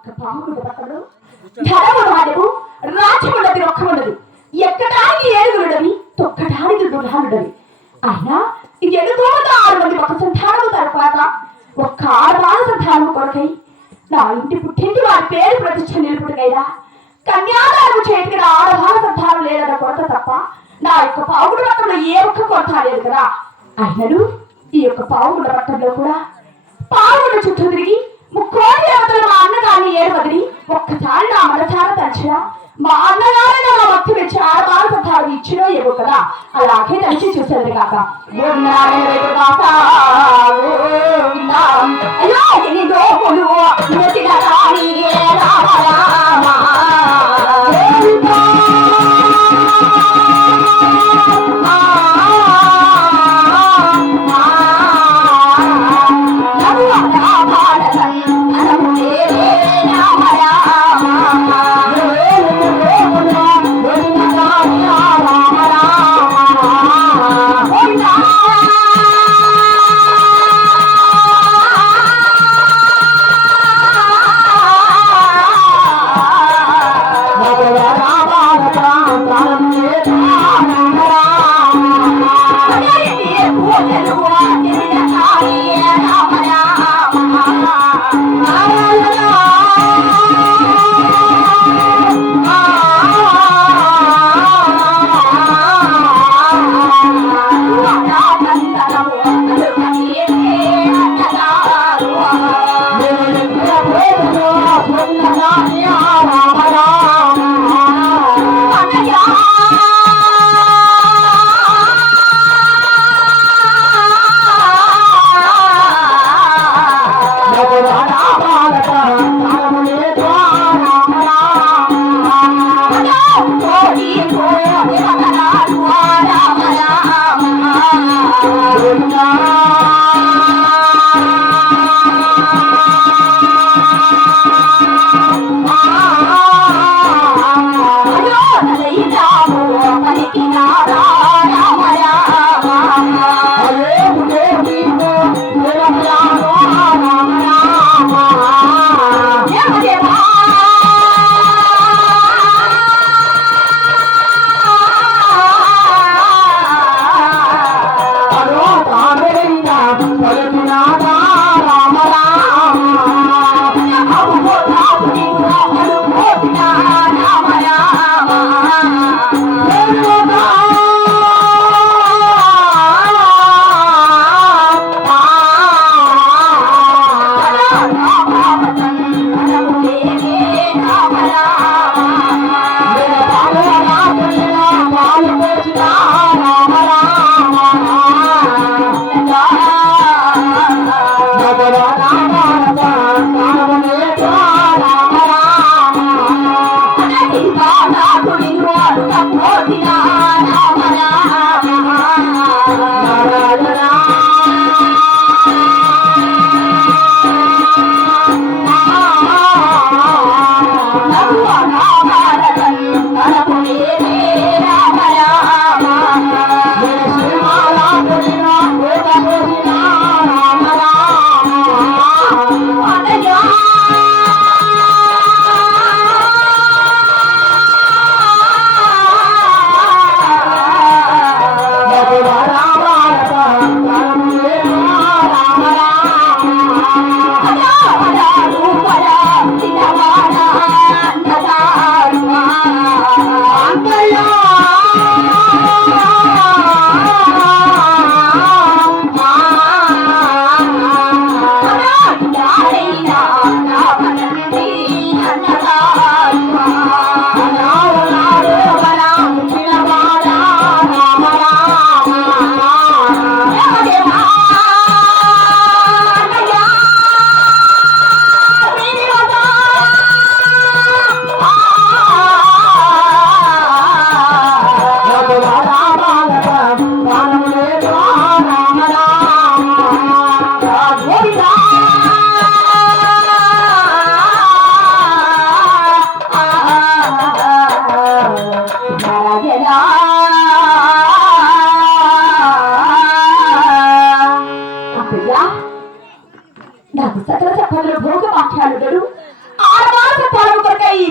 యొక్క పాముడు పట్టడు ధరముడు వాడవు రాజ్యమున్నది ఒక్కమున్నది ఎక్కడానికి ఏడుగురుడవి తొక్కడానికి గుర్రాలుడవి అయినా ఎదుగుతో 6 మంది ఒక సంతానము తర్వాత ఒక్క ఆడవాళ్ళ సంతానము కొరకై నా ఇంటి పుట్టింటి వారి పేరు ప్రతిష్ట నిలుపుడుకైనా కన్యాదానము చేతికి నా ఆడవాళ్ళ సంతానం లేదన్న కొరత తప్ప నా యొక్క పావుగుడ పట్టణంలో ఏ ఒక్క కొరత లేదు కదా. అయినను ఈ యొక్క పావుగుడ పట్టణంలో కూడా పావుగుడ చుట్టూ తిరిగి 3 దేవతలు మా అన్నగారిని ఏడువదిని ఒక్కసారి నా మనసారా తలచినా మా అన్నగారిని నా భక్తి వచ్చి ఆడవాళ్ళ సంతానం ఇచ్చినో ఏమో కదా. అలాగే తలిచి చూసేది కాక అయ్యో ఎన్ని దోపులు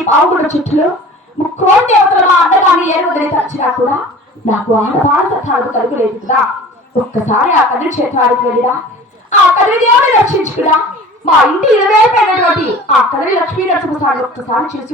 పావుగుడ చుట్టూ ముక్కోటి దేవతల మా అన్నగాని ఏరువదిని తచ్చినా కూడా నాకు ఆడవాళ్ళ సత్తాలు కలుగులేదు కదా. ఒక్కసారి ఆ కదిరి క్షేత్రానికి వెళ్ళిరా, ఆ కదిరి దేవుని రక్షించుకురా. మా ఇంటి ఇరవైపోయినటువంటి ఆ కదిరి లక్ష్మీ నరసింహస్వామి ఒక్కసారి చూసి